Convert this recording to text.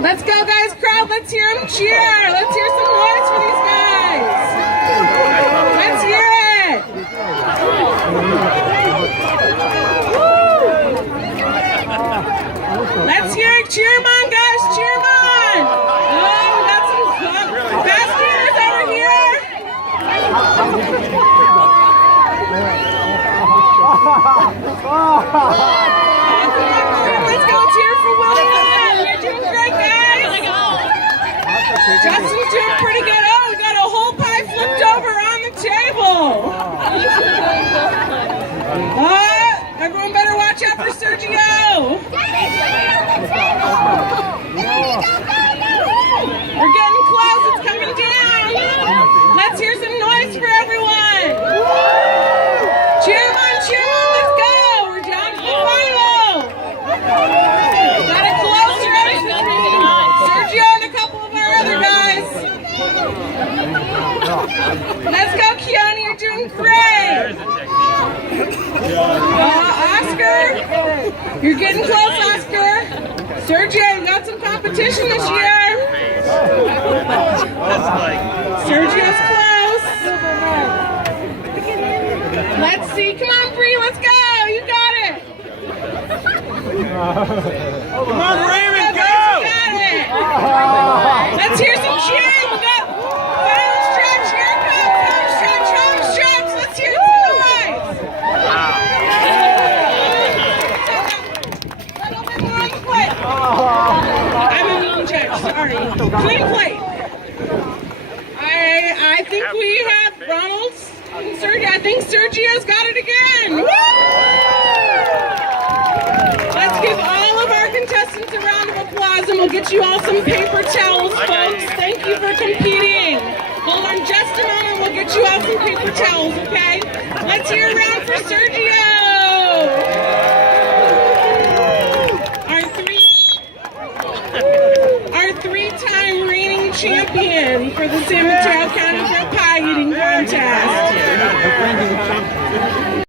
Let's go, guys. Crowd, let's hear them cheer. Let's hear some noise for these guys. Let's hear it. Let's hear it. Cheer them on, guys. Cheer them on. Oh, we got some fast cheers over here. Let's go cheer for William. You're doing great, guys. Justin's doing pretty good. Oh, we got a whole pie flipped over on the table. Everyone better watch out for Sergio. We're getting close. It's coming down. Let's hear some noise for everyone. Cheer them on, cheer them on. Let's go. We're down to the final. Got a close race between Sergio and a couple of our other guys. Let's go, Keone. You're doing great. Oscar, you're getting close, Oscar. Sergio, we got some competition this year. Sergio's close. Let's see. Come on, Bree. Let's go. You got it. Come on, Raymond, go! You got it. Let's hear some cheering. We got final stretch. Here it comes. Final stretch. Home stretch. Let's hear some noise. A little bit more on the plate. I'm a mean judge. Sorry. Clean plate. I think we have Ronald's and Sergio. I think Sergio's got it again. Woo! Let's give all of our contestants a round of applause and we'll get you all some paper towels, folks. Thank you for competing. Hold on just a moment. We'll get you all some paper towels, okay? Let's hear a round for Sergio. Our three-time reigning champion for the San Mateo County Pie Eating Contest.